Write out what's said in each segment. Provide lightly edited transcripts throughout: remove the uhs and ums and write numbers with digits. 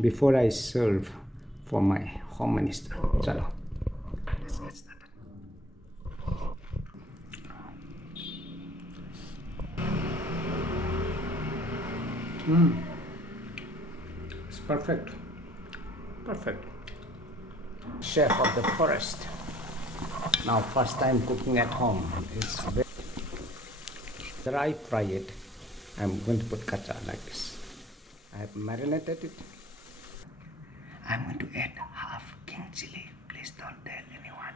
before I serve for my home minister. Chalo, let's get started. It's perfect. Perfect. Chef of the forest. Now, first time cooking at home. It's very dry fry it. I'm going to put kacha like this. I have marinated it. I'm going to add half king chili. Please don't tell anyone.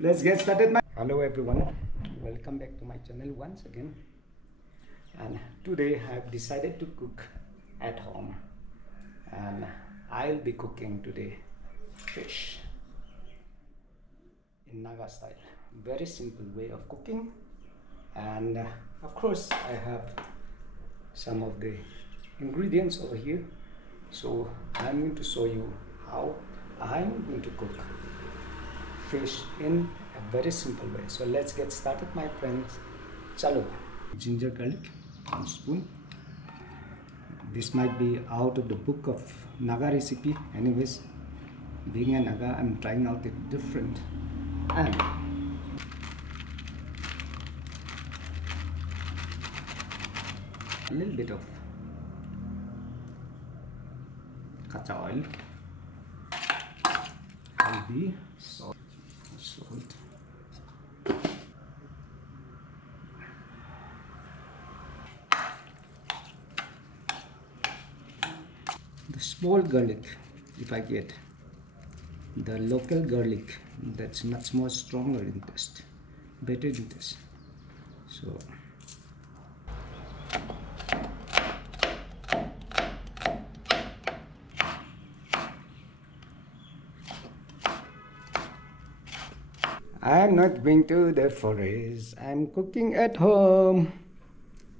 Let's get started. Hello everyone. Welcome back to my channel once again. And today I have decided to cook at home. And I'll be cooking today fish in Naga style. Very simple way of cooking. And of course I have some of the ingredients over here, so I'm going to show you how I'm going to cook fish in a very simple way. So let's get started, my friends. Chalo. Ginger garlic, 1 spoon. This might be out of the book of Naga recipe. Anyways, being a Naga, I'm trying out it different. And a little bit of kacha oil, haldi, salt. The small garlic, if I get the local garlic, that's much more stronger in taste, better in taste. So I'm not going to the forest. I'm cooking at home.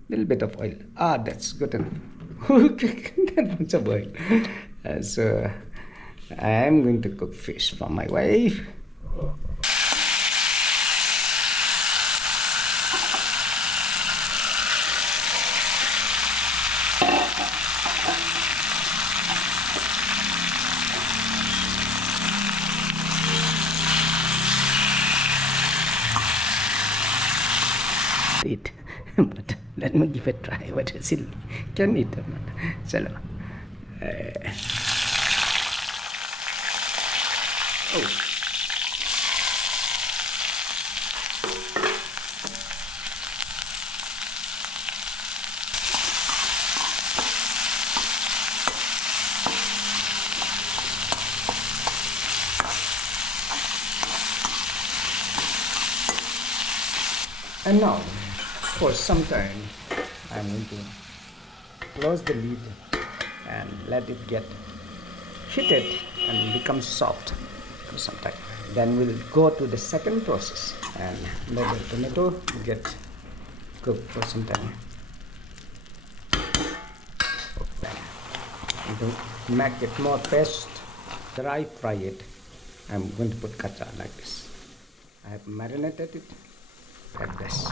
Little bit of oil. That's good enough. That much of oil. So I'm going to cook fish for my wife. Eat, but let me give it a try. What is it? Can eat or not? Chalo. And now, for some time, I'm going to close the lid and let it get heated and become soft for some time. Then we'll go to the second process and let the tomato get cooked for some time. To make it more paste, dry fry it, I'm going to put kacha like this. I have marinated it like this.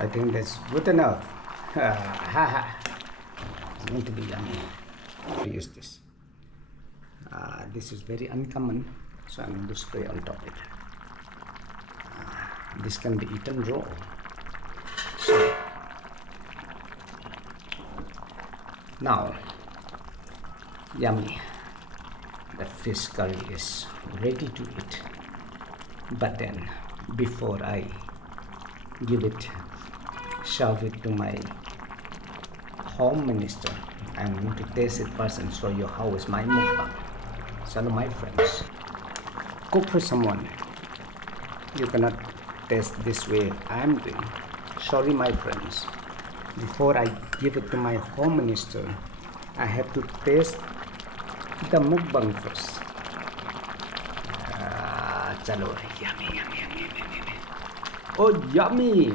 I think that's good enough. It's going to be yummy. Use this. This is very uncommon, so I'm going to spray on top of it. This can be eaten raw. So now, yummy. The fish curry is ready to eat. But then, before I serve it to my home minister, I'm going to taste it first and show you how is my mukbang. So my friends, cook for someone. You cannot taste this way I'm doing. Sorry my friends. Before I give it to my home minister, I have to taste the mukbang first. Chalo, yummy. Oh, yummy!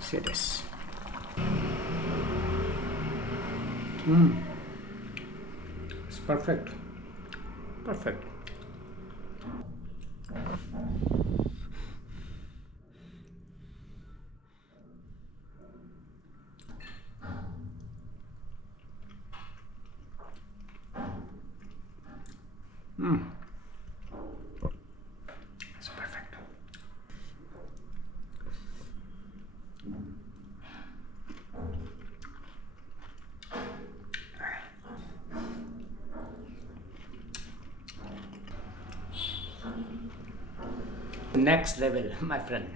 See this. It's perfect. Perfect. It's perfect. Next level, my friend.